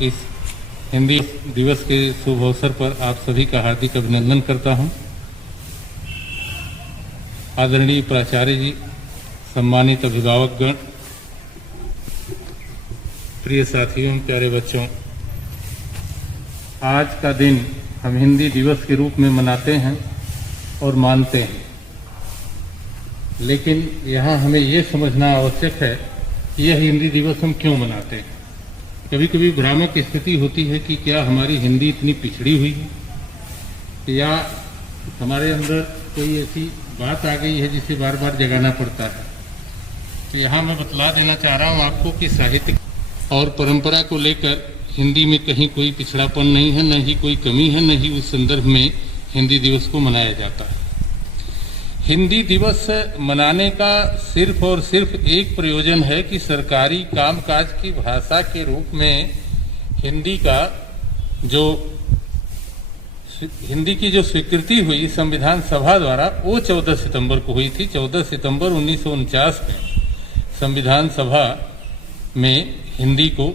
इस हिंदी दिवस के शुभ अवसर पर आप सभी का हार्दिक अभिनंदन करता हूं। आदरणीय प्राचार्य जी, सम्मानित अभिभावकगण, प्रिय साथियों, प्यारे बच्चों, आज का दिन हम हिंदी दिवस के रूप में मनाते हैं और मानते हैं, लेकिन यहाँ हमें ये समझना आवश्यक है कि यह हिंदी दिवस हम क्यों मनाते हैं। कभी कभी भ्रामक स्थिति होती है कि क्या हमारी हिंदी इतनी पिछड़ी हुई है या हमारे अंदर कोई ऐसी बात आ गई है जिसे बार बार जगाना पड़ता है। तो यहाँ मैं बतला देना चाह रहा हूँ आपको कि साहित्य और परंपरा को लेकर हिंदी में कहीं कोई पिछड़ापन नहीं है, न ही कोई कमी है, न ही उस संदर्भ में हिंदी दिवस को मनाया जाता है। हिंदी दिवस मनाने का सिर्फ और सिर्फ एक प्रयोजन है कि सरकारी कामकाज की भाषा के रूप में हिंदी की जो स्वीकृति हुई संविधान सभा द्वारा, वो 14 सितंबर को हुई थी। 14 सितंबर 1949 में संविधान सभा में हिंदी को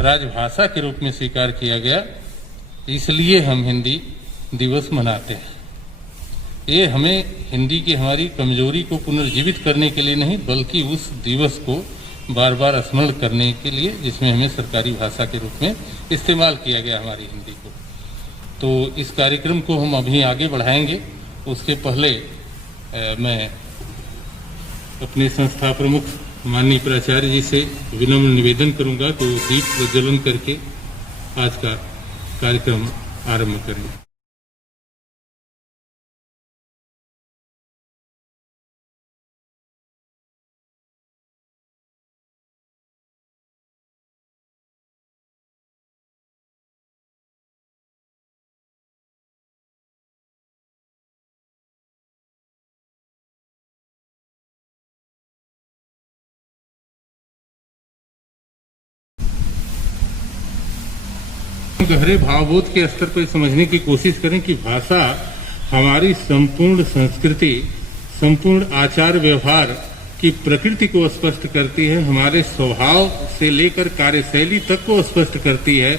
राजभाषा के रूप में स्वीकार किया गया, इसलिए हम हिंदी दिवस मनाते हैं। ये हमें हिंदी की हमारी कमजोरी को पुनर्जीवित करने के लिए नहीं, बल्कि उस दिवस को बार बार स्मरण करने के लिए जिसमें हमें सरकारी भाषा के रूप में इस्तेमाल किया गया हमारी हिंदी को। तो इस कार्यक्रम को हम अभी आगे बढ़ाएंगे। उसके पहले मैं अपने संस्था प्रमुख माननीय प्राचार्य जी से विनम्र निवेदन करूंगा कि वो दीप प्रज्वलन करके आज का कार्यक्रम आरंभ करें। गहरे भावबोध के स्तर पर समझने की कोशिश करें कि भाषा हमारी संपूर्ण संस्कृति, संपूर्ण आचार व्यवहार की प्रकृति को स्पष्ट करती है, हमारे स्वभाव से लेकर कार्यशैली तक को स्पष्ट करती है।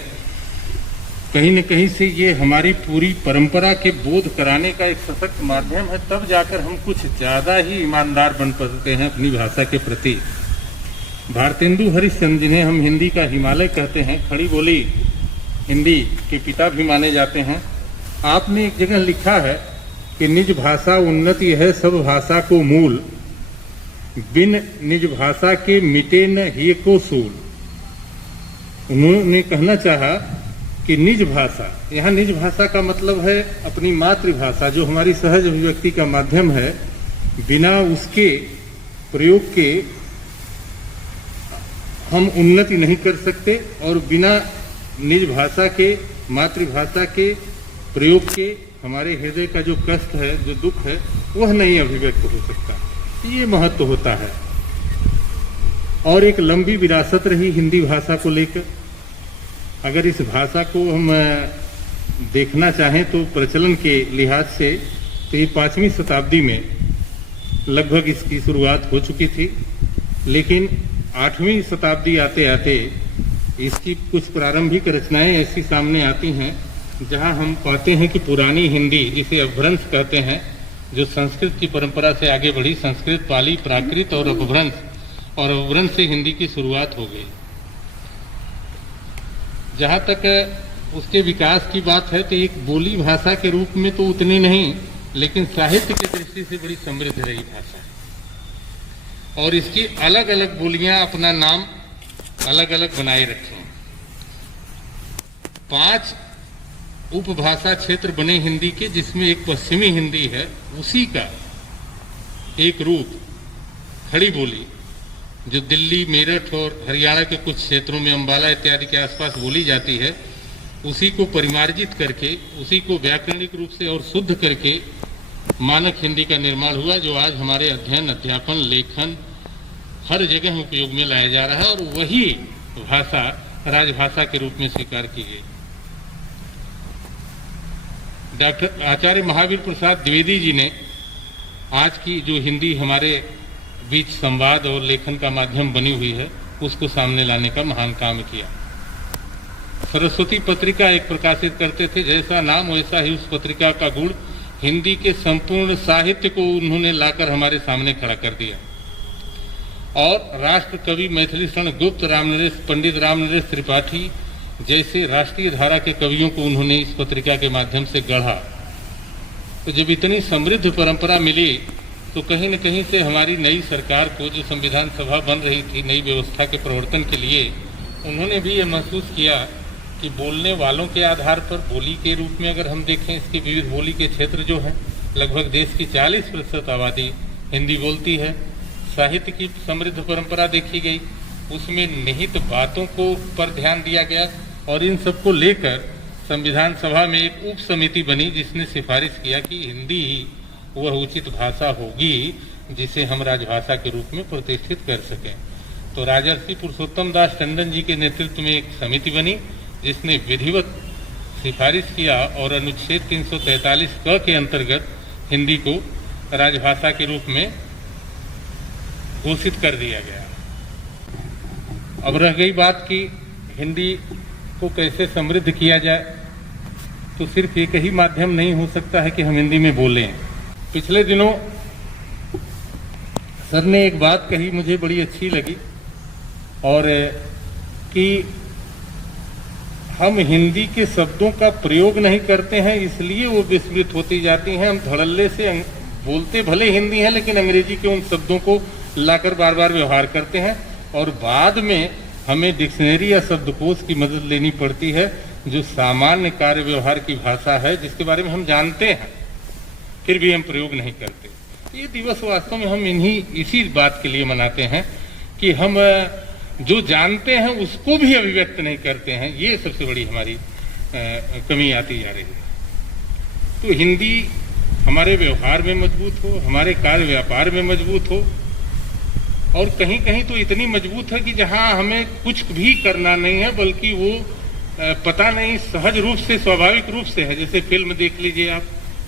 कहीं न कहीं से ये हमारी पूरी परंपरा के बोध कराने का एक सशक्त माध्यम है। तब जाकर हम कुछ ज्यादा ही ईमानदार बन पाते हैं अपनी भाषा के प्रति। भारतेंदु हरिश्चंद्र, जिन्हें हम हिंदी का हिमालय कहते हैं, खड़ी बोली हिंदी के पिता भी माने जाते हैं, आपने एक जगह लिखा है कि निज भाषा उन्नति है सब भाषा को मूल, बिन निज भाषा के मिटे न ही को सूल। उन्होंने कहना चाहा कि निज भाषा, यहाँ निज भाषा का मतलब है अपनी मातृभाषा, जो हमारी सहज अभिव्यक्ति का माध्यम है। बिना उसके प्रयोग के हम उन्नति नहीं कर सकते और बिना निज भाषा के, मातृभाषा के प्रयोग के हमारे हृदय का जो कष्ट है, जो दुख है, वह नहीं अभिव्यक्त हो सकता। ये महत्व होता है। और एक लंबी विरासत रही हिंदी भाषा को लेकर। अगर इस भाषा को हम देखना चाहें तो प्रचलन के लिहाज से तो ये 5वीं शताब्दी में लगभग इसकी शुरुआत हो चुकी थी, लेकिन 8वीं शताब्दी आते आते इसकी कुछ प्रारंभिक रचनाएं ऐसी सामने आती हैं जहां हम पाते हैं कि पुरानी हिंदी, जिसे अपभ्रंश कहते हैं, जो संस्कृत की परंपरा से आगे बढ़ी, संस्कृत, पाली, प्राकृत और अपभ्रंश से हिंदी की शुरुआत हो गई। जहां तक उसके विकास की बात है तो एक बोली भाषा के रूप में तो उतनी नहीं, लेकिन साहित्य की दृष्टि से बड़ी समृद्ध रही भाषा है और इसकी अलग अलग बोलियां अपना नाम अलग अलग बनाए रखे। 5 उपभाषा क्षेत्र बने हिंदी के, जिसमें एक पश्चिमी हिंदी है, उसी का एक रूप खड़ी बोली, जो दिल्ली, मेरठ और हरियाणा के कुछ क्षेत्रों में, अंबाला इत्यादि के आसपास बोली जाती है, उसी को परिमार्जित करके, उसी को व्याकरणिक रूप से और शुद्ध करके मानक हिंदी का निर्माण हुआ, जो आज हमारे अध्ययन, अध्यापन, लेखन हर जगह उपयोग में लाया जा रहा है और वही भाषा राजभाषा के रूप में स्वीकार की गई। डॉक्टर आचार्य महावीर प्रसाद द्विवेदी जी ने आज की जो हिंदी हमारे बीच संवाद और लेखन का माध्यम बनी हुई है, उसको सामने लाने का महान काम किया। सरस्वती पत्रिका एक प्रकाशित करते थे, जैसा नाम वैसा ही उस पत्रिका का गुण, हिंदी के संपूर्ण साहित्य को उन्होंने लाकर हमारे सामने खड़ा कर दिया। और राष्ट्र कवि मैथिली शरण गुप्त, पंडित रामनरेश त्रिपाठी जैसे राष्ट्रीय धारा के कवियों को उन्होंने इस पत्रिका के माध्यम से गढ़ा। तो जब इतनी समृद्ध परंपरा मिली तो कहीं न कहीं से हमारी नई सरकार को, जो संविधान सभा बन रही थी नई व्यवस्था के प्रवर्तन के लिए, उन्होंने भी ये महसूस किया कि बोलने वालों के आधार पर, बोली के रूप में अगर हम देखें, इसकी विविध बोली के क्षेत्र जो है, लगभग देश की 40% आबादी हिंदी बोलती है। साहित्य की समृद्ध परंपरा देखी गई, उसमें निहित बातों को पर ध्यान दिया गया और इन सबको लेकर संविधान सभा में एक उप समिति बनी जिसने सिफारिश किया कि हिंदी ही वह उचित भाषा होगी जिसे हम राजभाषा के रूप में प्रतिष्ठित कर सकें। तो राजर्षि पुरुषोत्तम दास टंडन जी के नेतृत्व में एक समिति बनी जिसने विधिवत सिफारिश किया और अनुच्छेद 343 क के अंतर्गत हिंदी को राजभाषा के रूप में घोषित कर दिया गया। अब रह गई बात कि हिंदी को कैसे समृद्ध किया जाए, तो सिर्फ एक ही माध्यम नहीं हो सकता है कि हम हिंदी में बोलें। पिछले दिनों सर ने एक बात कही, मुझे बड़ी अच्छी लगी, और कि हम हिंदी के शब्दों का प्रयोग नहीं करते हैं इसलिए वो विस्मृत होती जाती हैं। हम धड़ल्ले से बोलते भले हिंदी हैं लेकिन अंग्रेजी के उन शब्दों को लाकर बार बार व्यवहार करते हैं और बाद में हमें डिक्शनरी या शब्दकोश की मदद लेनी पड़ती है जो सामान्य कार्य व्यवहार की भाषा है, जिसके बारे में हम जानते हैं फिर भी हम प्रयोग नहीं करते। ये दिवस वास्तव में हम इसी बात के लिए मनाते हैं कि हम जो जानते हैं उसको भी अभिव्यक्त नहीं करते हैं। ये सबसे बड़ी हमारी कमी आती जा रही है। तो हिंदी हमारे व्यवहार में मजबूत हो, हमारे कार्य व्यापार में मजबूत हो, और कहीं कहीं तो इतनी मजबूत है कि जहां हमें कुछ भी करना नहीं है बल्कि वो पता नहीं सहज रूप से, स्वाभाविक रूप से है। जैसे फिल्म देख लीजिए आप,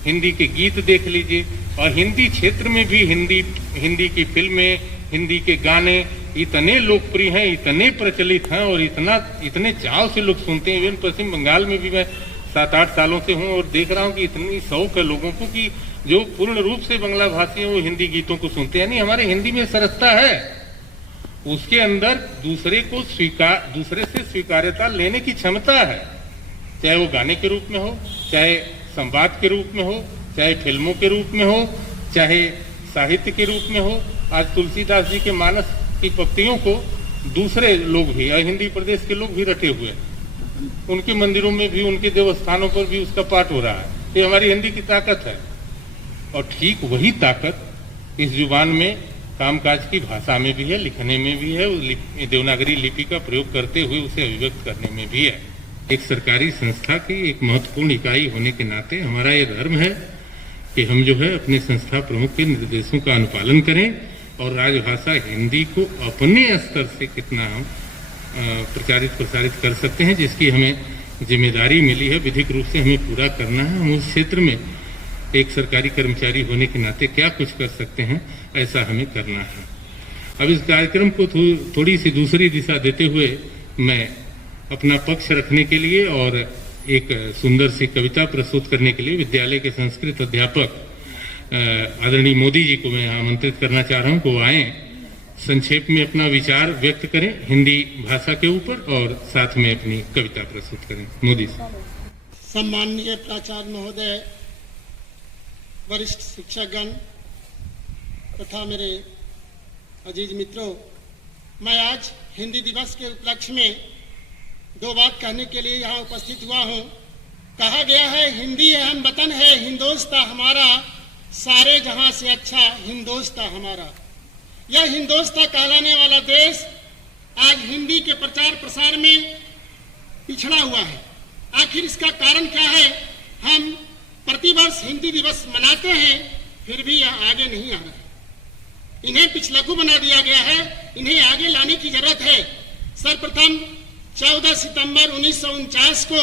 हिंदी के गीत देख लीजिए, और हिंदी क्षेत्र में भी हिंदी की फिल्में, हिंदी के गाने इतने लोकप्रिय हैं, इतने प्रचलित हैं और इतने चाव से लोग सुनते हैं। इवन पश्चिम बंगाल में भी मैं 7-8 सालों से हूँ और देख रहा हूँ कि इतनी शौक है लोगों को कि जो पूर्ण रूप से बांग्ला भाषी हैं वो हिंदी गीतों को सुनते हैं। नहीं, हमारे हिंदी में सरसता है, उसके अंदर दूसरे से स्वीकार्यता लेने की क्षमता है, चाहे वो गाने के रूप में हो, चाहे संवाद के रूप में हो, चाहे फिल्मों के रूप में हो, चाहे साहित्य के रूप में हो। आज तुलसीदास जी के मानस की पंक्तियों को दूसरे लोग भी, हिंदी प्रदेश के लोग भी रटे हुए हैं, उनके मंदिरों में भी, उनके देवस्थानों पर भी उसका पाठ हो रहा है। ये हमारी हिंदी की ताकत है। और ठीक वही ताकत इस जुबान में, कामकाज की भाषा में भी है, लिखने में भी है, देवनागरी लिपि का प्रयोग करते हुए उसे अभिव्यक्त करने में भी है। एक सरकारी संस्था की एक महत्वपूर्ण इकाई होने के नाते हमारा ये धर्म है कि हम जो है अपने संस्था प्रमुख के निर्देशों का अनुपालन करें और राजभाषा हिंदी को अपने स्तर से कितना हम प्रचारित प्रसारित कर सकते हैं, जिसकी हमें जिम्मेदारी मिली है, विधिक रूप से हमें पूरा करना है। हम उस क्षेत्र में एक सरकारी कर्मचारी होने के नाते क्या कुछ कर सकते हैं, ऐसा हमें करना है। अब इस कार्यक्रम को थोड़ी सी दूसरी दिशा देते हुए मैं अपना पक्ष रखने के लिए और एक सुंदर सी कविता प्रस्तुत करने के लिए विद्यालय के संस्कृत अध्यापक आदरणीय मोदी जी को मैं आमंत्रित करना चाह रहा हूं कि वो आए, संक्षेप में अपना विचार व्यक्त करें हिंदी भाषा के ऊपर और साथ में अपनी कविता प्रस्तुत करें। मोदी साहब। सम्माननीय प्राचार्य महोदय, वरिष्ठ शिक्षकगण तथा मेरे अजीज मित्रों, मैं आज हिंदी दिवस के उपलक्ष्य में 2 बात कहने के लिए यहाँ उपस्थित हुआ हूँ। कहा गया है हिंदी अहम वतन है, हिंदोस्तां हमारा, सारे जहां से अच्छा हिंदोस्तां हमारा। यह हिंदोस्तां कहलाने वाला देश आज हिंदी के प्रचार प्रसार में पिछड़ा हुआ है। आखिर इसका कारण क्या है? हम प्रतिवर्ष हिंदी दिवस मनाते हैं फिर भी यह आगे नहीं आ रहा। इन्हें पिछलग्गू बना दिया गया है, इन्हें आगे लाने की जरूरत है। सर्वप्रथम 14 सितंबर 1949 को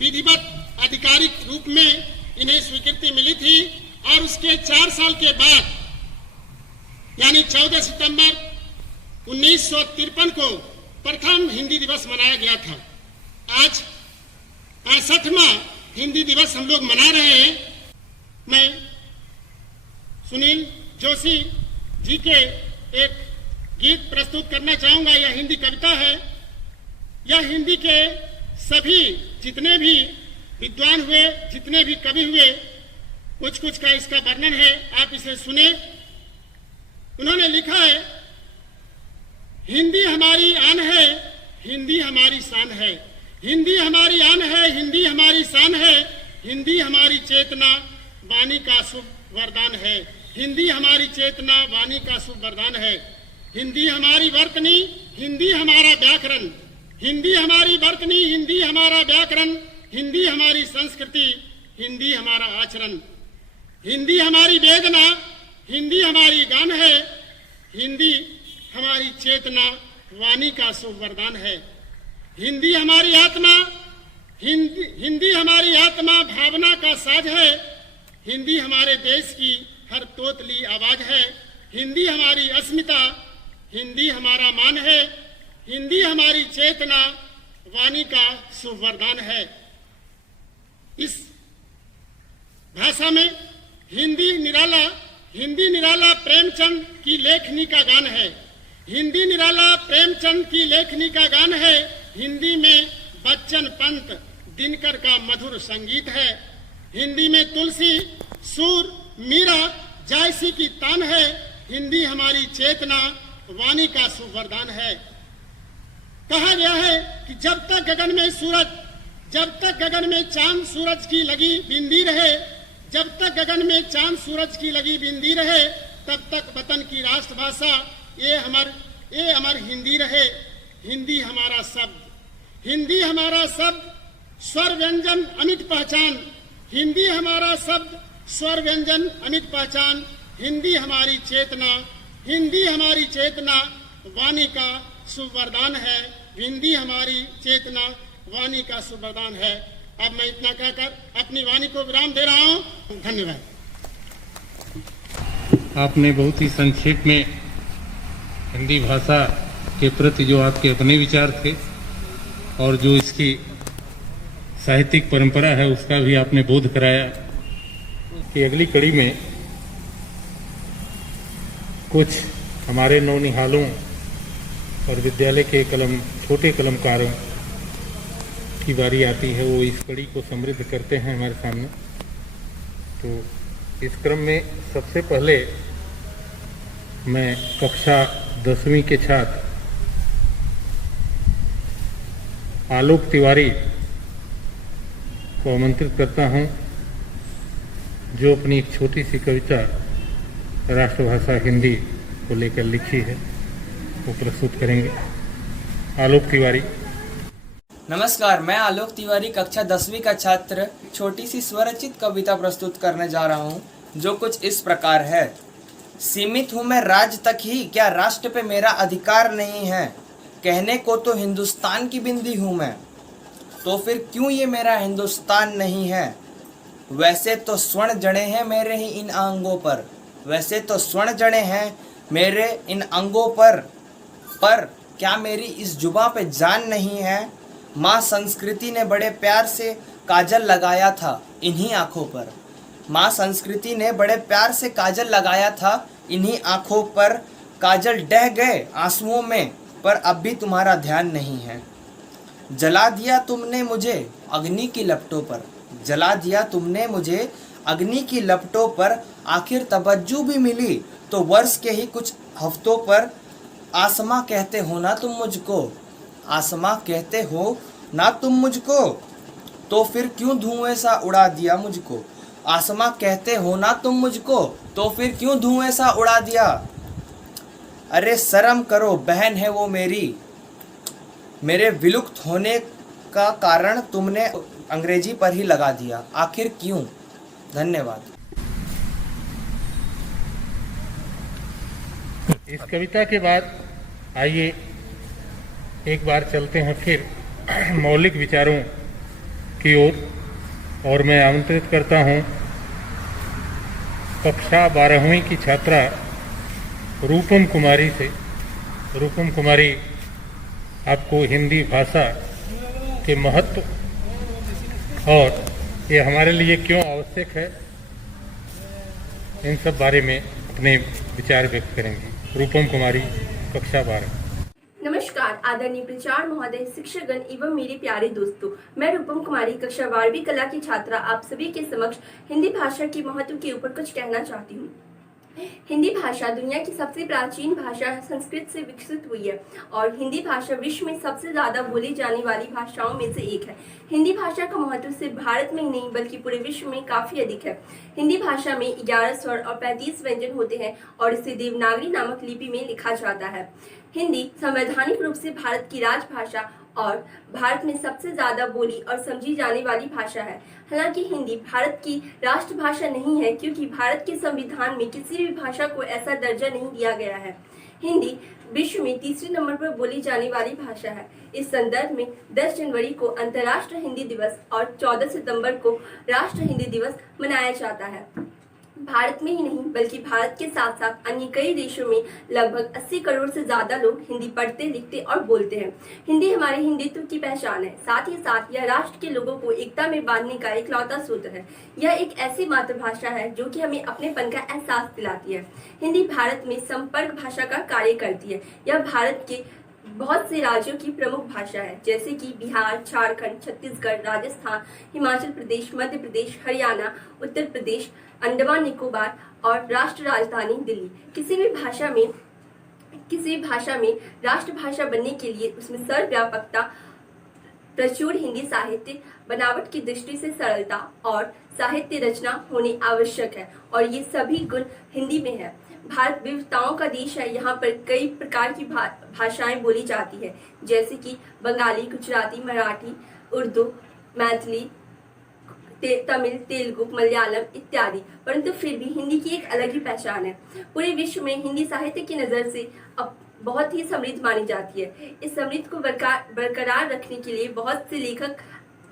विधिवत आधिकारिक रूप में इन्हें स्वीकृति मिली थी और उसके 4 साल के बाद यानी 14 सितंबर 1953 को प्रथम हिंदी दिवस मनाया गया था। आज 68वां हिंदी दिवस हम लोग मना रहे हैं। मैं सुनील जोशी जी के एक गीत प्रस्तुत करना चाहूंगा। यह हिंदी कविता है। यह हिंदी के सभी जितने भी विद्वान हुए, जितने भी कवि हुए, कुछ कुछ का इसका वर्णन है, आप इसे सुने। उन्होंने लिखा है, हिंदी हमारी आन है, हिंदी हमारी शान है, हिंदी हमारी आन है, हिंदी हमारी शान है, हिंदी हमारी चेतना वाणी का शुभ वरदान है, हिंदी हमारी चेतना वाणी का शुभ वरदान है, हिंदी हमारी वर्तनी, हिंदी हमारा व्याकरण, हिंदी हमारी वर्तनी, हिंदी हमारा व्याकरण, हिंदी हमारी संस्कृति, हिंदी हमारा आचरण, हिंदी हमारी वेदना, हिंदी हमारी गान है, हिंदी हमारी चेतना वाणी का शुभ वरदान है, हिंदी हमारी आत्मा, हिंदी हमारी आत्मा भावना का साज है, हिंदी हमारे देश की हर तोतली आवाज है, हिंदी हमारी अस्मिता, हिंदी हमारा मान है, हिंदी हमारी चेतना वाणी का शुभ वरदान है। इस भाषा में हिंदी निराला प्रेमचंद की लेखनी का गान है, हिंदी निराला प्रेमचंद की लेखनी का गान है, हिंदी में बच्चन पंत दिनकर का मधुर संगीत है, हिंदी में तुलसी सूर मीरा जायसी की तान है, हिंदी हमारी चेतना वाणी का शुभ वरदान है। कहा गया है कि जब तक गगन में चांद सूरज की लगी बिंदी रहे, जब तक गगन में चांद सूरज की लगी बिंदी रहे, तब तक वतन की राष्ट्रभाषा ये अमर हिंदी रहे। हिंदी हमारा शब्द, हिंदी हमारा शब्द स्वर व्यंजन अमिट पहचान, हिंदी हमारा शब्द स्वर व्यंजन अमिट पहचान, हिंदी हमारी चेतना वाणी का शुभ वरदान है, हिंदी हमारी चेतना वाणी का शुभ वरदान है। अब मैं इतना कहकर अपनी वाणी को विराम दे रहा हूँ। धन्यवाद। आपने बहुत ही संक्षेप में हिंदी भाषा के प्रति जो आपके अपने विचार थे और जो इसकी साहित्यिक परंपरा है उसका भी आपने बोध कराया। कि अगली कड़ी में कुछ हमारे नौनिहालों और विद्यालय के छोटे कलमकारों की बारी आती है, वो इस कड़ी को समृद्ध करते हैं हमारे सामने। तो इस क्रम में सबसे पहले मैं कक्षा 10वीं के छात्र आलोक तिवारी को आमंत्रित करता हूं, जो अपनी एक छोटी सी कविता राष्ट्रभाषा हिंदी को लेकर लिखी है वो प्रस्तुत करेंगे। आलोक तिवारी। नमस्कार, मैं आलोक तिवारी कक्षा 10वीं का छात्र छोटी सी स्वरचित कविता प्रस्तुत करने जा रहा हूँ, जो कुछ इस प्रकार है। सीमित हूँ मैं राज तक ही, क्या राष्ट्र पे मेरा अधिकार नहीं है? कहने को तो हिंदुस्तान की बिंदी हूँ मैं, तो फिर क्यों ये मेरा हिंदुस्तान नहीं है? वैसे तो स्वर्ण जड़े हैं मेरे ही इन अंगों पर, वैसे तो स्वर्ण जड़े हैं मेरे इन अंगों पर क्या मेरी इस जुबां पे जान नहीं है? माँ संस्कृति ने बड़े प्यार से काजल लगाया था इन्हीं आँखों पर, माँ संस्कृति ने बड़े प्यार से काजल लगाया था इन्हीं आँखों पर। काजल डह गए आंसुओं में, पर अब भी तुम्हारा ध्यान नहीं है। जला दिया तुमने मुझे अग्नि की लपटों पर, जला दिया तुमने मुझे अग्नि की लपटों पर। आखिर तवज्जो भी मिली तो वर्ष के ही कुछ हफ्तों पर। आसमां कहते हो ना तुम मुझको, आसमां कहते हो ना तुम मुझको, तो फिर क्यों धुएं सा उड़ा दिया मुझको? आसमां कहते हो ना तुम मुझको, तो फिर क्यों धुएं सा उड़ा दिया? अरे शर्म करो बहन है वो मेरी, मेरे विलुप्त होने का कारण तुमने अंग्रेजी पर ही लगा दिया, आखिर क्यों? धन्यवाद। इस कविता के बाद आइए एक बार चलते हैं फिर मौलिक विचारों की ओर, और मैं आमंत्रित करता हूं कक्षा 12वीं की छात्रा रूपम कुमारी से। रूपम कुमारी आपको हिंदी भाषा के महत्व और ये हमारे लिए क्यों आवश्यक है, इन सब बारे में अपने विचार व्यक्त करेंगी। रूपम कुमारी, कक्षा 12। नमस्कार आदरणीय प्राचार्य महोदय, शिक्षकगण एवं मेरे प्यारे दोस्तों, मैं रूपम कुमारी कक्षा 12वीं कला की छात्रा आप सभी के समक्ष हिंदी भाषा के महत्व के ऊपर कुछ कहना चाहती हूँ। हिंदी भाषा दुनिया की सबसे प्राचीन भाषा संस्कृत से विकसित हुई है और हिंदी भाषा विश्व में सबसे ज्यादा बोली जाने वाली भाषाओं में से एक है। हिंदी भाषा का महत्व सिर्फ भारत में ही नहीं बल्कि पूरे विश्व में काफी अधिक है। हिंदी भाषा में 11 स्वर और 35 व्यंजन होते हैं और इसे देवनागरी नामक लिपि में लिखा जाता है। हिंदी संवैधानिक रूप से भारत की राजभाषा और भारत में सबसे ज्यादा बोली और समझी जाने वाली भाषा है। हालांकि हिंदी भारत की राष्ट्रभाषा नहीं है क्योंकि भारत के संविधान में किसी भी भाषा को ऐसा दर्जा नहीं दिया गया है। हिंदी विश्व में तीसरे नंबर पर बोली जाने वाली भाषा है। इस संदर्भ में 10 जनवरी को अंतर्राष्ट्रीय हिंदी दिवस और 14 सितंबर को राष्ट्रीय हिंदी दिवस मनाया जाता है। भारत में ही नहीं बल्कि भारत के साथ साथ अन्य कई देशों में लगभग 80 करोड़ से ज्यादा लोग हिंदी पढ़ते, लिखते और बोलते हैं। हिंदी हमारे हिंदुत्व की पहचान है। साथ ही साथ यह राष्ट्र के लोगों को एकता में बांधने का इकलौता सूत्र है। यह एक ऐसी मातृभाषा है जो कि हमें अपनेपन का एहसास दिलाती है। हिंदी भारत में संपर्क भाषा का कार्य करती है। यह भारत के बहुत से राज्यों की प्रमुख भाषा है जैसे कि बिहार, झारखंड, छत्तीसगढ़, राजस्थान, हिमाचल प्रदेश, मध्य प्रदेश, हरियाणा, उत्तर प्रदेश, अंडमान निकोबार और राष्ट्र राजधानी दिल्ली। किसी भी भाषा में राष्ट्रभाषा बनने के लिए उसमें सर्वव्यापकता, प्रचुर हिंदी साहित्य, बनावट की दृष्टि से सरलता और साहित्य रचना होनी आवश्यक है और ये सभी गुण हिंदी में है। भारत विविधताओं का देश है। यहाँ पर कई प्रकार की भाषाएं बोली जाती है जैसे कि बंगाली, गुजराती, मराठी, उर्दू, मैथिली, तमिल, तेलुगु, मलयालम इत्यादि। परंतु फिर भी हिंदी की एक अलग ही पहचान है। पूरे विश्व में हिंदी साहित्य की नज़र से अब बहुत ही समृद्ध मानी जाती है। इस समृद्ध को बरकरार रखने के लिए बहुत से लेखक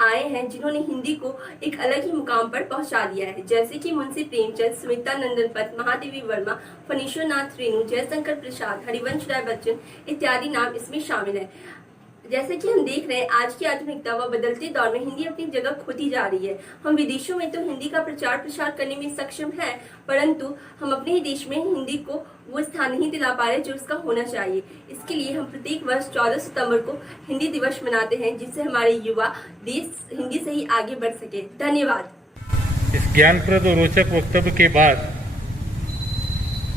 आए हैं जिन्होंने हिंदी को एक अलग ही मुकाम पर पहुंचा दिया है जैसे कि मुंशी प्रेमचंद, सुमित्रा नंदन पत, महादेवी वर्मा, फणीश्वर नाथ रेणु, जयशंकर प्रसाद, हरिवंश राय बच्चन इत्यादि नाम इसमें शामिल है। जैसे कि हम देख रहे हैं आज की आधुनिकता व बदलते दौर में हिंदी अपनी जगह खोती जा रही है। हम विदेशों में तो हिंदी का प्रचार प्रसार करने में सक्षम हैं, परंतु हम अपने ही देश में हिंदी को वो स्थान नहीं दिला पा रहे जो उसका होना चाहिए। इसके लिए हम प्रत्येक वर्ष 14 सितंबर को हिंदी दिवस मनाते हैं जिससे हमारे युवा देश हिंदी से ही आगे बढ़ सके। धन्यवाद। इस ज्ञानप्रद और रोचक वक्तव्य के बाद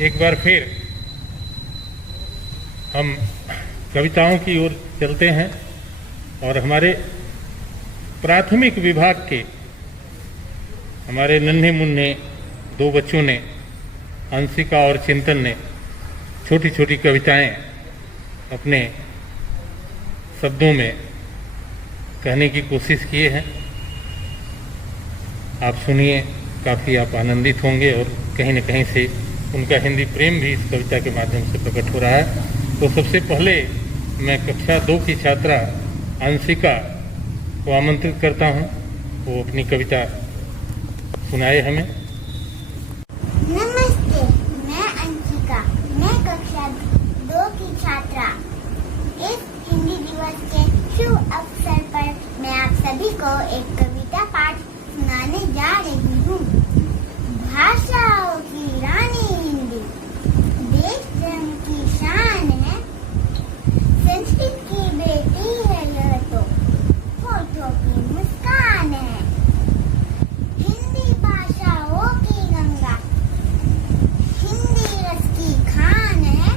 एक बार फिर हम कविताओं की ओर चलते हैं और हमारे प्राथमिक विभाग के हमारे नन्हे मुन्ने 2 बच्चों ने, अंशिका और चिंतन ने, छोटी छोटी कविताएं अपने शब्दों में कहने की कोशिश किए हैं। आप सुनिए, काफ़ी आप आनंदित होंगे और कहीं न कहीं से उनका हिंदी प्रेम भी इस कविता के माध्यम से प्रकट हो रहा है। तो सबसे पहले मैं कक्षा 2 की छात्रा अंशिका को आमंत्रित करता हूं, वो अपनी कविता सुनाए हमें। नमस्ते, मैं अंशिका, मैं कक्षा 2 की छात्रा। इस हिंदी दिवस के शुभ अवसर पर मैं आप सभी को एक कविता पाठ सुनाने जा रही हूँ। भाषाओं की रानी हिंदी, देश धर्म की शान है, संस्कृत की बेटी है यह तो, होठों की मुस्कान है। हिंदी भाषाओं की गंगा, हिंदी रस की खान है।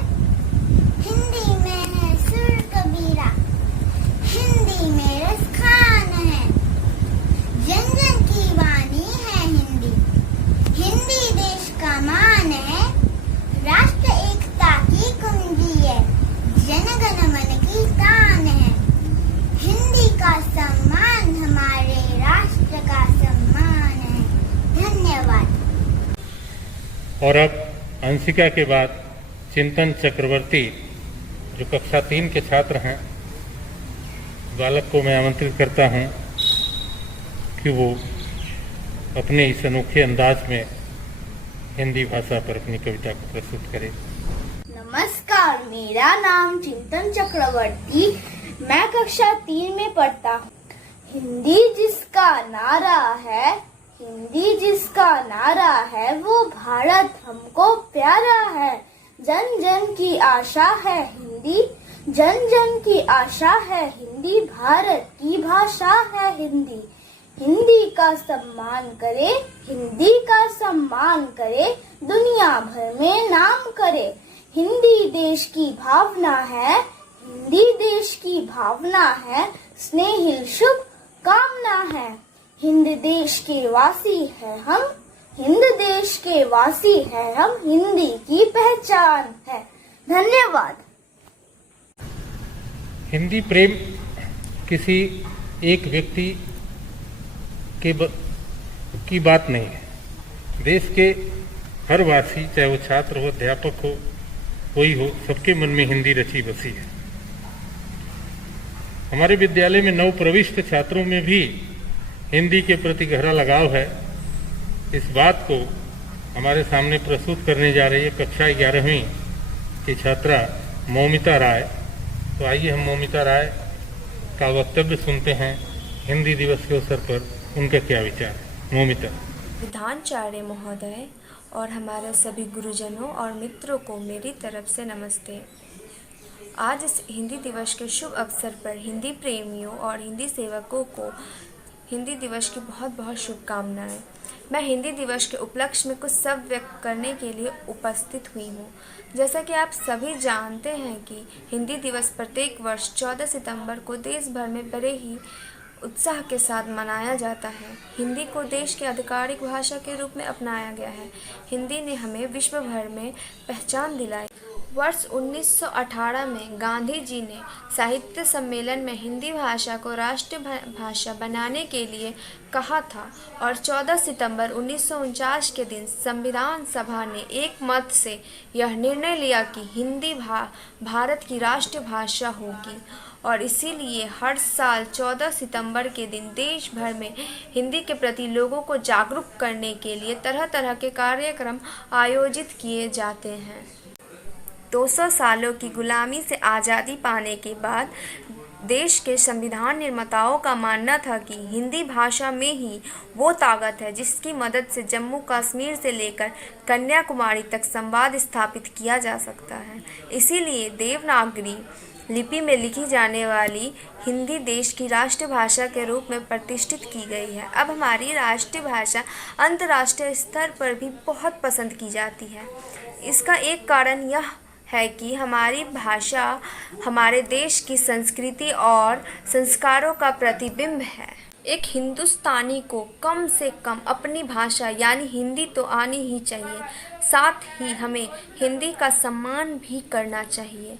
हिंदी में है सुर कबीरा, हिंदी में रस खान है। जन जन की वाणी है हिंदी, हिंदी देश का मान है। राष्ट्र एकता की कुंजी है, जनगण मन की तान है। हिंदी का सम्मान हमारे राष्ट्र का सम्मान है। धन्यवाद। और अब अंशिका के बाद चिंतन चक्रवर्ती जो कक्षा 3 के छात्र हैं, बालक को मैं आमंत्रित करता हूं कि वो अपने इस अनोखे अंदाज में हिंदी भाषा पर अपनी कविता को प्रस्तुत करे। नमस्कार, मेरा नाम चिंतन चक्रवर्ती, मैं कक्षा 3 में पढ़ता हूँ। हिंदी जिसका नारा है, हिंदी जिसका नारा है, वो भारत हमको प्यारा है। जन जन की आशा है हिंदी, जन जन की आशा है हिंदी, भारत की भाषा है हिंदी। हिंदी का सम्मान करे, हिंदी का सम्मान करे, दुनिया भर में नाम करे। हिंदी देश की भावना है, हिंदी देश की भावना है, स्नेहिल शुभ कामना है। हिंद देश के वासी है हम, हिंद देश के वासी है हम, हिंदी की पहचान है। धन्यवाद। हिंदी प्रेम किसी एक व्यक्ति की बात नहीं है। देश के हर वासी, चाहे वो छात्र हो, अध्यापक हो, कोई हो, सबके मन में हिंदी रची बसी है। हमारे विद्यालय में नव प्रविष्ट छात्रों में भी हिंदी के प्रति गहरा लगाव है। इस बात को हमारे सामने प्रस्तुत करने जा रही है कक्षा 11वीं की छात्रा मौमिता राय। तो आइए हम मौमिता राय का वक्तव्य सुनते हैं हिंदी दिवस के अवसर पर, उनका क्या विचार है। मौमिता। विधानाचार्य महोदय और हमारे सभी गुरुजनों और मित्रों को मेरी तरफ से नमस्ते। आज इस हिंदी दिवस के शुभ अवसर पर हिंदी प्रेमियों और हिंदी सेवकों को हिंदी दिवस की बहुत बहुत शुभकामनाएं। मैं हिंदी दिवस के उपलक्ष्य में कुछ शब्द व्यक्त करने के लिए उपस्थित हुई हूँ। जैसा कि आप सभी जानते हैं कि हिंदी दिवस प्रत्येक वर्ष 14 सितंबर को देश भर में बड़े ही उत्साह के साथ मनाया जाता है। हिंदी को देश की आधिकारिक भाषा के रूप में अपनाया गया है। हिंदी ने हमें विश्व भर में पहचान दिलाई। वर्ष 1918 में गांधी जी ने साहित्य सम्मेलन में हिंदी भाषा को राष्ट्रीय भाषा बनाने के लिए कहा था और 14 सितंबर 1949 के दिन संविधान सभा ने एक मत से यह निर्णय लिया कि हिंदी भारत की राष्ट्रीय भाषा होगी और इसीलिए हर साल 14 सितंबर के दिन देश भर में हिंदी के प्रति लोगों को जागरूक करने के लिए तरह तरह के कार्यक्रम आयोजित किए जाते हैं। 200 सालों की गुलामी से आज़ादी पाने के बाद देश के संविधान निर्माताओं का मानना था कि हिंदी भाषा में ही वो ताकत है जिसकी मदद से जम्मू कश्मीर से लेकर कन्याकुमारी तक संवाद स्थापित किया जा सकता है। इसीलिए देवनागरी लिपि में लिखी जाने वाली हिंदी देश की राष्ट्रीय भाषा के रूप में प्रतिष्ठित की गई है। अब हमारी राष्ट्रीय भाषा अंतर्राष्ट्रीय स्तर पर भी बहुत पसंद की जाती है। इसका एक कारण यह है कि हमारी भाषा हमारे देश की संस्कृति और संस्कारों का प्रतिबिंब है। एक हिंदुस्तानी को कम से कम अपनी भाषा यानी हिंदी तो आनी ही चाहिए, साथ ही हमें हिंदी का सम्मान भी करना चाहिए।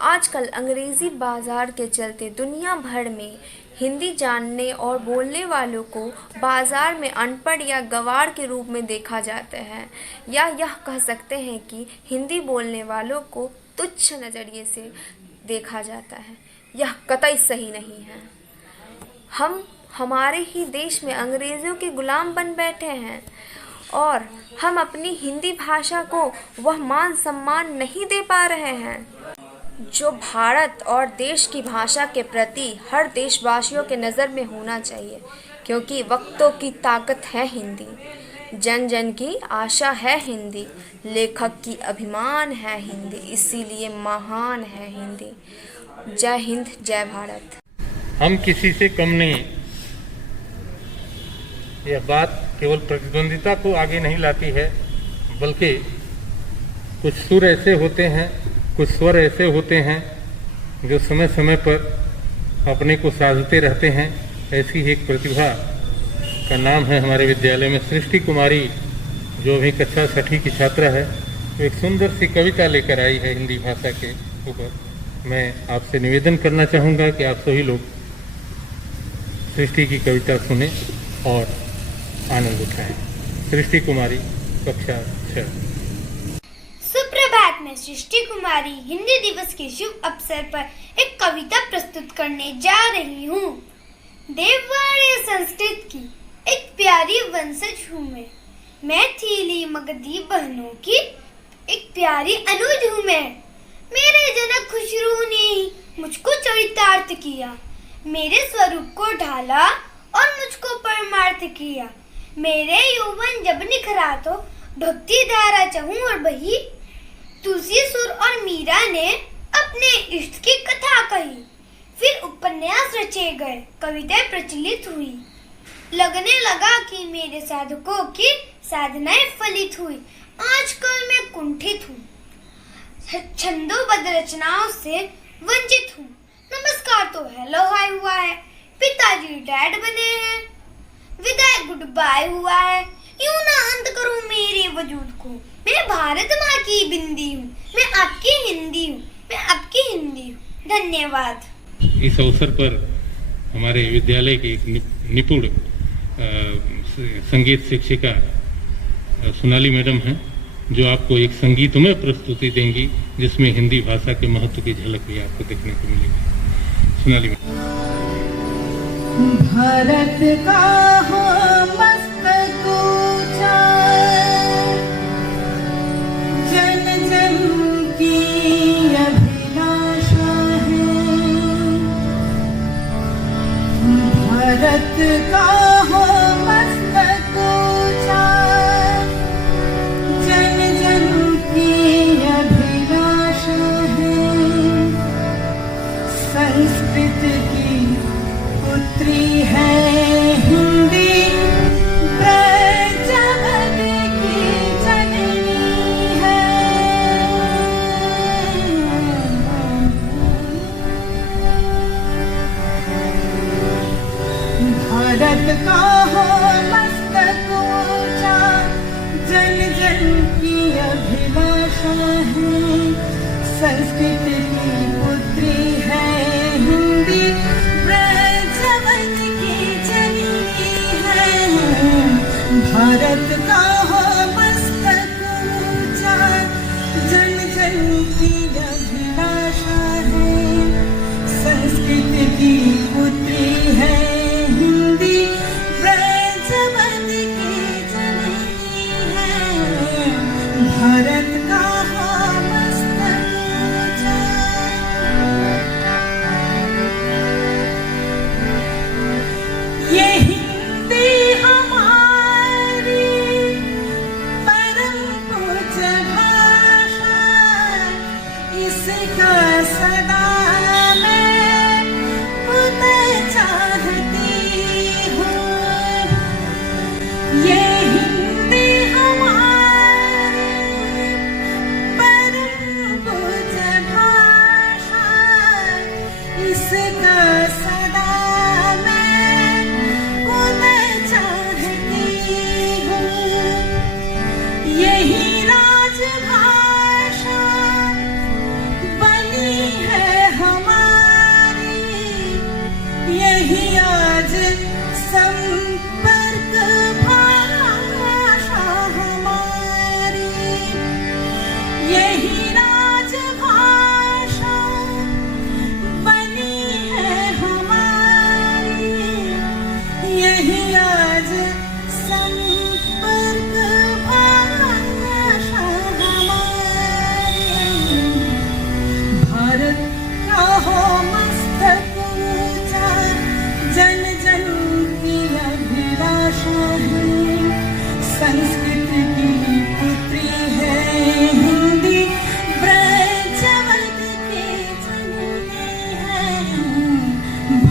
आजकल अंग्रेज़ी बाज़ार के चलते दुनिया भर में हिंदी जानने और बोलने वालों को बाज़ार में अनपढ़ या गंवार के रूप में देखा जाता है, या यह कह सकते हैं कि हिंदी बोलने वालों को तुच्छ नज़रिए से देखा जाता है। यह कतई सही नहीं है। हम हमारे ही देश में अंग्रेज़ों के गुलाम बन बैठे हैं और हम अपनी हिंदी भाषा को वह मान सम्मान नहीं दे पा रहे हैं जो भारत और देश की भाषा के प्रति हर देशवासियों के नज़र में होना चाहिए, क्योंकि वक्तों की ताकत है हिंदी, जन जन की आशा है हिंदी, लेखक की अभिमान है हिंदी, इसीलिए महान है हिंदी। जय हिंद, जय भारत। हम किसी से कम नहीं। यह बात केवल प्रतिद्वंदिता को आगे नहीं लाती है, बल्कि कुछ सुर ऐसे होते हैं, कुछ स्वर ऐसे होते हैं जो समय समय पर अपने को साधते रहते हैं। ऐसी ही एक प्रतिभा का नाम है हमारे विद्यालय में सृष्टि कुमारी, जो अभी कक्षा 6वीं की छात्रा है। तो एक सुंदर सी कविता लेकर आई है हिंदी भाषा के ऊपर। मैं आपसे निवेदन करना चाहूँगा कि आप सभी लोग सृष्टि की कविता सुने और आनंद उठाएं। सृष्टि कुमारी, कक्षा 6। सुप्रभात, मैं सृष्टि कुमारी हिंदी दिवस के शुभ अवसर पर एक कविता प्रस्तुत करने जा रही हूँ। देववाणी संस्कृत की एक प्यारी वंशज हूँ मैं मैथिली मगधी बहनों की एक प्यारी अनुज हूँ मैं। मेरे जनक खुसरो ने ही मुझको चरितार्थ किया। मेरे स्वरूप को ढाला और मुझको परमार्थ किया। मेरे यौवन जब निखरा तो भक्ति धारा चहूं और बही। तुलसी सुर और मीरा ने अपने इष्ट की कथा कही। फिर उपन्यास रचे गए, कविताएं प्रचलित हुई। लगने लगा कि मेरे साधकों की साधनाएं फलित हुई। आजकल मैं कुंठित हूँ, छंदोबद्ध रचनाओं से वंचित हूँ। नमस्कार तो हेलो हाय हुआ है, पिताजी डैड बने हैं, विदाई गुड बाय हुआ है। यूं ना अंत करूं मेरे वजूद को। मैं भारत माँ की बिंदी हूँ, मैं आपकी हिंदी हूँ, मैं आपकी हिंदी हूँ। धन्यवाद। इस अवसर पर हमारे विद्यालय की एक निपुण संगीत शिक्षिका सोनाली मैडम हैं, जो आपको एक संगीतमय प्रस्तुति देंगी, जिसमें हिंदी भाषा के महत्व की झलक भी आपको देखने को मिलेगी। सोनाली मैडम। भारत का हो मस्तक ऊंचा, जन जन की अभिलाषा है। भारत का हो मस्तक ऊंचा, जन जन की अभिलाषा है। संस्कृत की पुत्री है हिंदी, ब्रजमन की जननी है। भारत का हो मस्तक ऊंचा, जन जन की अभिलाषा है। संस्कृत की पुत्री है हिंदी, ब्रजमन की जननी है। भारत का हो मस्तक ऊंचा, जन जन की अभिलाषा है। संस्कृत की पुत्री है हिंदी, ब्रजमन की जननी है। भारत का हो मस्तक ऊंचा। ये हिंदी हमारी परम पूज्य भाषा, इसका सदा मैं पुनः चाहती हूँ। ये हिंदी हमारी परम पूज्य भाषा, इसका सदा मैं पुनः चाहती हूँ। यही राजभाषा बनी है हमारी, यही आज संपर्क भाषा हमारी। यही राजभाषा बनी है हमारी, यही आज संपर्क भाषा हमारी। भारत का हो मस्तक ऊंचा, जन जन की अभिलाषा है। संस्कृत की पुत्री है हिंदी, ब्रजमन की जननी है।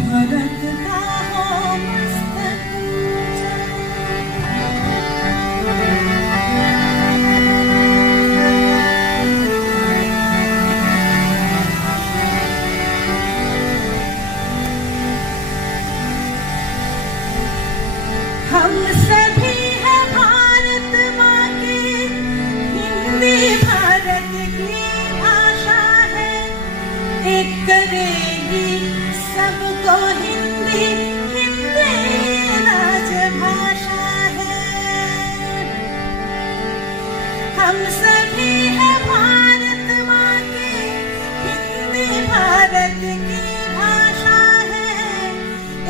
भारत का हो मस्तक ऊंचा। हम सभी है भारत माँ के, हिंदी भारत की भाषा है। एक करेगी सबको हिंदी, हिंदी राजभाषा है। हम सभी है भारत माँ के, हिंदी भारत की भाषा है।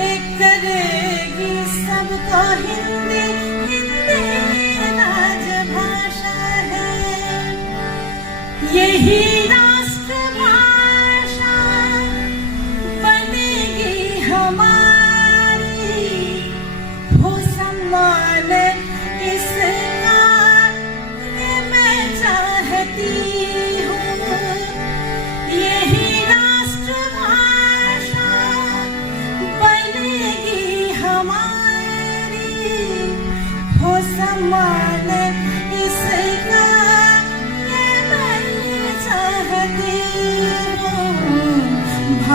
एक करेगी सबको हिंदी, हिंदी राजभाषा है। यही राष्ट्रभाषा बनेगी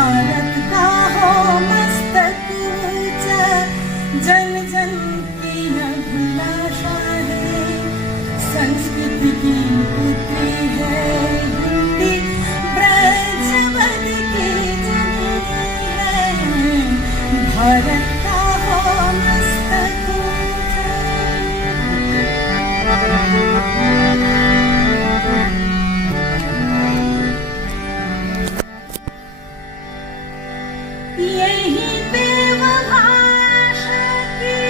भारत का हो मस्तक ऊंचा, जन जन की अभिलाषा है, संस्कृति की पुत्री है हिंदी, ब्रजवल की जननी है, भारत का हो मस्तक ऊंचा। यही देवभाषा की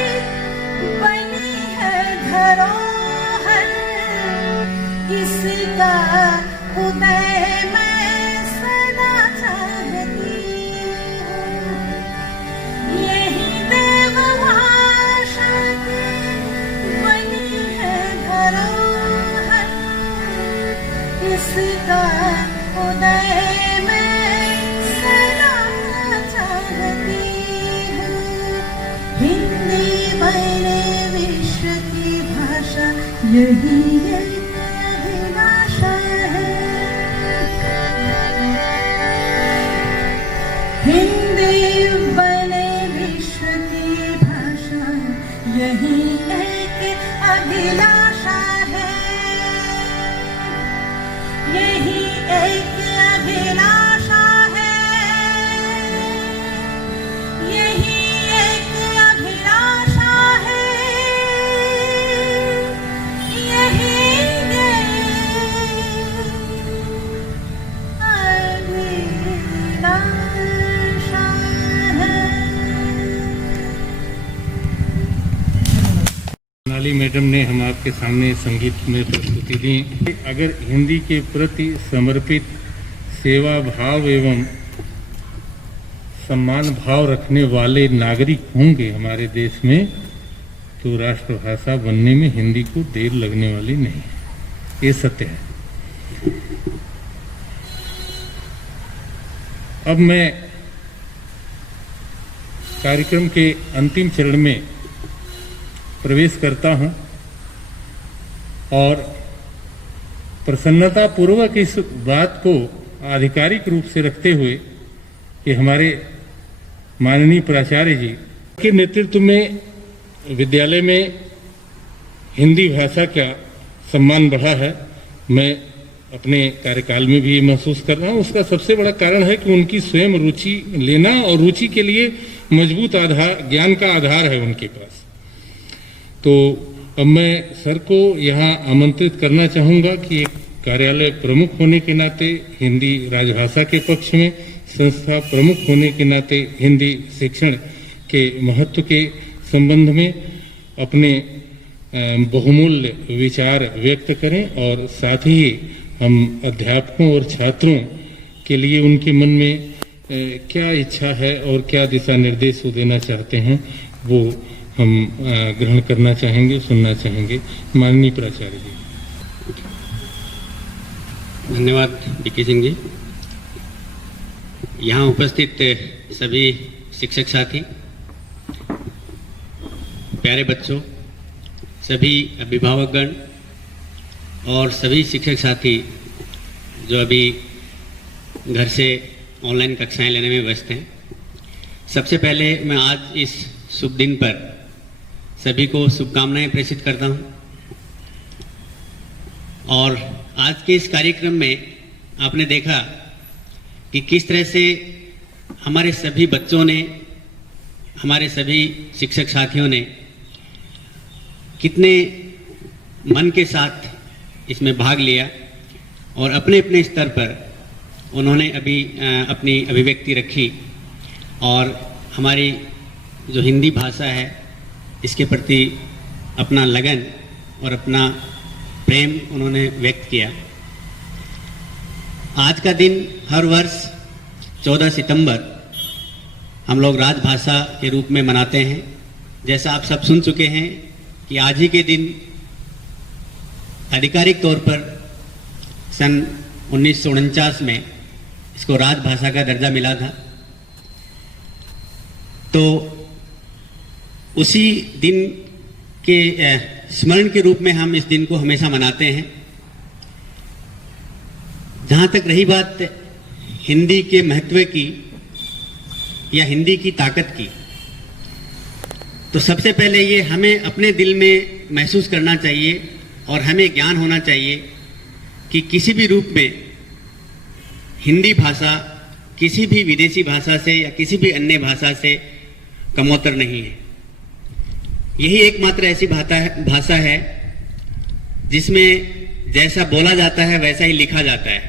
बनी है धरोहर, इसका उदय मैं सदा चाहती हूँ। यही देवभाषा की बनी है धरोहर, इसका उदय मैं सदा चाहती हूँ। हिंदी बने विश्व की भाषा, यही एक अभिलाषा है। हिंदी बने विश्व की भाषा, यही एक अभिलाषा है। यही एक अभिलाषा है। यही एक अभिलाषा है। यही अभिलाषा है। सोनाली मैडम ने हम आपके सामने संगीत में प्रस्तुति दी। अगर हिंदी के प्रति समर्पित सेवा भाव एवं सम्मान भाव रखने वाले नागरिक होंगे हमारे देश में, तो राष्ट्रभाषा बनने में हिंदी को देर लगने वाली नहीं है, ये सत्य है। अब मैं कार्यक्रम के अंतिम चरण में प्रवेश करता हूं और प्रसन्नता पूर्वक इस बात को आधिकारिक रूप से रखते हुए कि हमारे माननीय प्राचार्य जी के नेतृत्व में विद्यालय में हिंदी भाषा का सम्मान बढ़ा है, मैं अपने कार्यकाल में भी महसूस कर रहा हूं। उसका सबसे बड़ा कारण है कि उनकी स्वयं रुचि लेना, और रुचि के लिए मजबूत आधार, ज्ञान का आधार है उनके पास। तो अब मैं सर को यहाँ आमंत्रित करना चाहूँगा कि एक कार्यालय प्रमुख होने के नाते हिंदी राजभाषा के पक्ष में, संस्था प्रमुख होने के नाते हिंदी शिक्षण के महत्व के संबंध में अपने बहुमूल्य विचार व्यक्त करें, और साथ ही हम अध्यापकों और छात्रों के लिए उनके मन में क्या इच्छा है और क्या दिशा निर्देश वो देना चाहते हैं वो हम ग्रहण करना चाहेंगे, सुनना चाहेंगे। माननीय प्राचार्य जी। धन्यवाद डीके सिंह जी। यहाँ उपस्थित सभी शिक्षक साथी, प्यारे बच्चों, सभी अभिभावकगण और सभी शिक्षक साथी जो अभी घर से ऑनलाइन कक्षाएं लेने में व्यस्त हैं, सबसे पहले मैं आज इस शुभ दिन पर सभी को शुभकामनाएं प्रेषित करता हूं। और आज के इस कार्यक्रम में आपने देखा कि किस तरह से हमारे सभी बच्चों ने, हमारे सभी शिक्षक साथियों ने कितने मन के साथ इसमें भाग लिया और अपने अपने स्तर पर उन्होंने अपनी अभिव्यक्ति रखी और हमारी जो हिंदी भाषा है इसके प्रति अपना लगन और अपना प्रेम उन्होंने व्यक्त किया। आज का दिन हर वर्ष 14 सितंबर हम लोग राजभाषा के रूप में मनाते हैं। जैसा आप सब सुन चुके हैं कि आज ही के दिन आधिकारिक तौर पर सन 1949 में इसको राजभाषा का दर्जा मिला था। तो उसी दिन के स्मरण के रूप में हम इस दिन को हमेशा मनाते हैं। जहाँ तक रही बात हिंदी के महत्व की, या हिंदी की ताकत की, तो सबसे पहले ये हमें अपने दिल में महसूस करना चाहिए और हमें ज्ञान होना चाहिए कि किसी भी रूप में हिंदी भाषा किसी भी विदेशी भाषा से या किसी भी अन्य भाषा से कमोतर नहीं है। यही एकमात्र ऐसी भाषा है जिसमें जैसा बोला जाता है वैसा ही लिखा जाता है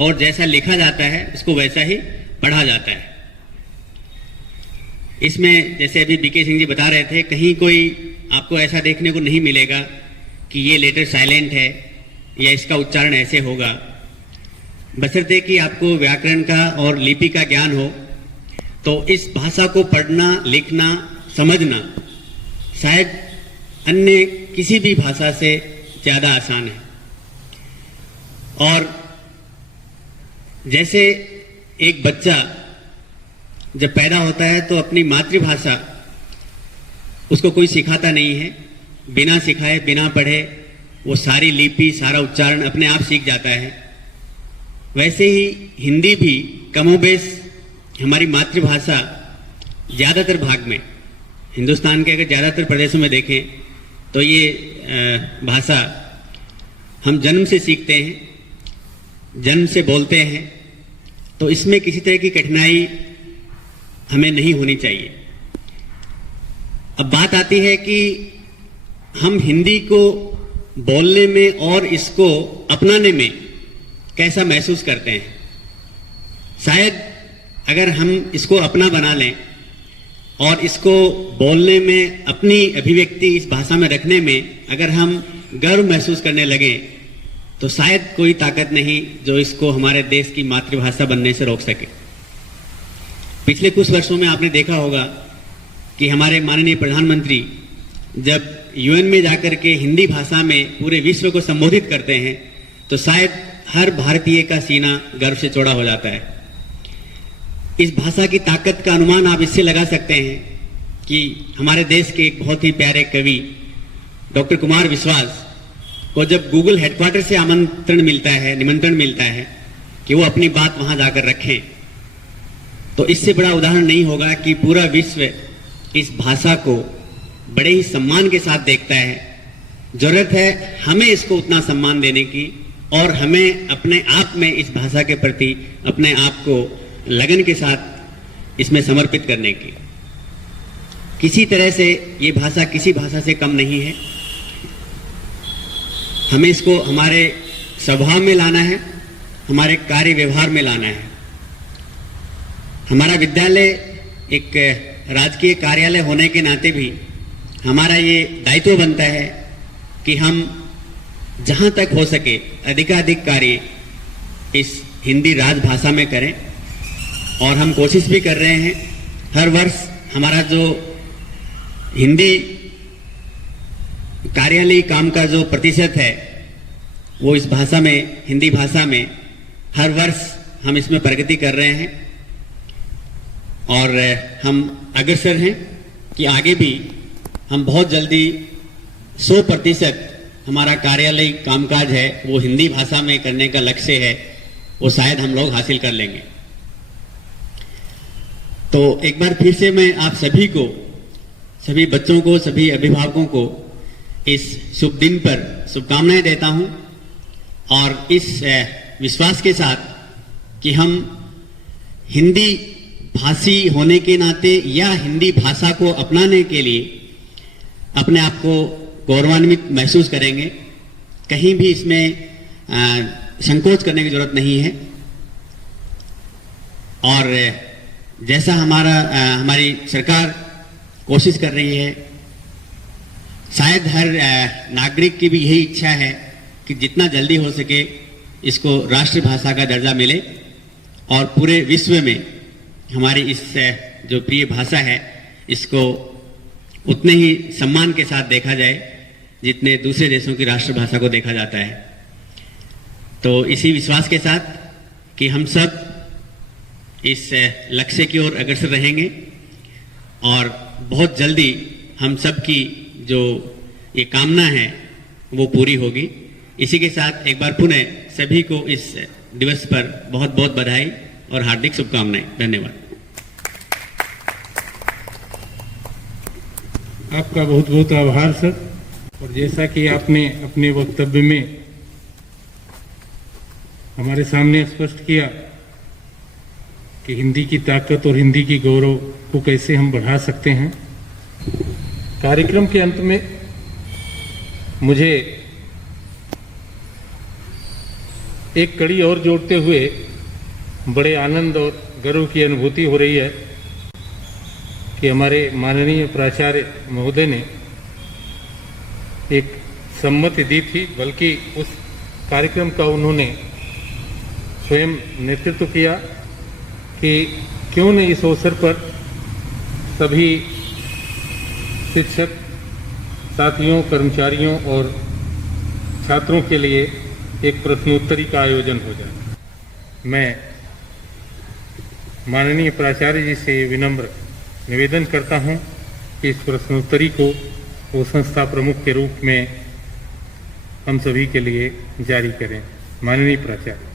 और जैसा लिखा जाता है उसको वैसा ही पढ़ा जाता है। इसमें जैसे अभी बीके सिंह जी बता रहे थे, कहीं कोई आपको ऐसा देखने को नहीं मिलेगा कि ये लेटर साइलेंट है या इसका उच्चारण ऐसे होगा। बशर्ते कि आपको व्याकरण का और लिपि का ज्ञान हो तो इस भाषा को पढ़ना, लिखना, समझना शायद अन्य किसी भी भाषा से ज़्यादा आसान है। और जैसे एक बच्चा जब पैदा होता है तो अपनी मातृभाषा उसको कोई सिखाता नहीं है, बिना सिखाए बिना पढ़े वो सारी लिपि, सारा उच्चारण अपने आप सीख जाता है। वैसे ही हिंदी भी कमोबेश हमारी मातृभाषा ज़्यादातर भाग में, हिंदुस्तान के अगर ज़्यादातर प्रदेशों में देखें तो ये भाषा हम जन्म से सीखते हैं, जन्म से बोलते हैं, तो इसमें किसी तरह की कठिनाई हमें नहीं होनी चाहिए। अब बात आती है कि हम हिंदी को बोलने में और इसको अपनाने में कैसा महसूस करते हैं। शायद अगर हम इसको अपना बना लें और इसको बोलने में, अपनी अभिव्यक्ति इस भाषा में रखने में अगर हम गर्व महसूस करने लगें तो शायद कोई ताकत नहीं जो इसको हमारे देश की मातृभाषा बनने से रोक सके। पिछले कुछ वर्षों में आपने देखा होगा कि हमारे माननीय प्रधानमंत्री जब यूएन में जाकर के हिंदी भाषा में पूरे विश्व को संबोधित करते हैं तो शायद हर भारतीय का सीना गर्व से चौड़ा हो जाता है। इस भाषा की ताकत का अनुमान आप इससे लगा सकते हैं कि हमारे देश के एक बहुत ही प्यारे कवि डॉक्टर कुमार विश्वास को जब गूगल हेडक्वार्टर से निमंत्रण मिलता है कि वो अपनी बात वहां जाकर रखें, तो इससे बड़ा उदाहरण नहीं होगा कि पूरा विश्व इस भाषा को बड़े ही सम्मान के साथ देखता है। जरूरत है हमें इसको उतना सम्मान देने की और हमें अपने आप में इस भाषा के प्रति अपने आप को लगन के साथ इसमें समर्पित करने की। किसी तरह से ये भाषा किसी भाषा से कम नहीं है। हमें इसको हमारे स्वभाव में लाना है, हमारे कार्य व्यवहार में लाना है। हमारा विद्यालय एक राजकीय कार्यालय होने के नाते भी हमारा ये दायित्व बनता है कि हम जहां तक हो सके अधिकाधिक कार्य इस हिंदी राजभाषा में करें और हम कोशिश भी कर रहे हैं। हर वर्ष हमारा जो हिंदी कार्यालयी काम का जो प्रतिशत है वो इस भाषा में, हिंदी भाषा में हर वर्ष हम इसमें प्रगति कर रहे हैं और हम अग्रसर हैं कि आगे भी हम बहुत जल्दी 100% हमारा कार्यालयी कामकाज है वो हिंदी भाषा में करने का लक्ष्य है, वो शायद हम लोग हासिल कर लेंगे। तो एक बार फिर से मैं आप सभी को, सभी बच्चों को, सभी अभिभावकों को इस शुभ दिन पर शुभकामनाएं देता हूं और इस विश्वास के साथ कि हम हिंदी भाषी होने के नाते या हिंदी भाषा को अपनाने के लिए अपने आप को गौरवान्वित महसूस करेंगे। कहीं भी इसमें संकोच करने की जरूरत नहीं है और जैसा हमारी सरकार कोशिश कर रही है, शायद हर नागरिक की भी यही इच्छा है कि जितना जल्दी हो सके इसको राष्ट्रभाषा का दर्जा मिले और पूरे विश्व में हमारी इस जो प्रिय भाषा है इसको उतने ही सम्मान के साथ देखा जाए जितने दूसरे देशों की राष्ट्रभाषा को देखा जाता है। तो इसी विश्वास के साथ कि हम सब इस लक्ष्य की ओर अग्रसर रहेंगे और बहुत जल्दी हम सब की जो ये कामना है वो पूरी होगी। इसी के साथ एक बार पुनः सभी को इस दिवस पर बहुत बहुत बधाई और हार्दिक शुभकामनाएं। धन्यवाद। आपका बहुत बहुत आभार सर। और जैसा कि आपने अपने वक्तव्य में हमारे सामने स्पष्ट किया कि हिंदी की ताकत और हिंदी की गौरव को कैसे हम बढ़ा सकते हैं। कार्यक्रम के अंत में मुझे एक कड़ी और जोड़ते हुए बड़े आनंद और गर्व की अनुभूति हो रही है कि हमारे माननीय प्राचार्य महोदय ने एक सम्मति दी थी, बल्कि उस कार्यक्रम का उन्होंने स्वयं नेतृत्व किया कि क्यों न इस अवसर पर सभी शिक्षक साथियों, कर्मचारियों और छात्रों के लिए एक प्रश्नोत्तरी का आयोजन हो जाए। मैं माननीय प्राचार्य जी से विनम्र निवेदन करता हूं कि इस प्रश्नोत्तरी को वो संस्था प्रमुख के रूप में हम सभी के लिए जारी करें। माननीय प्राचार्य।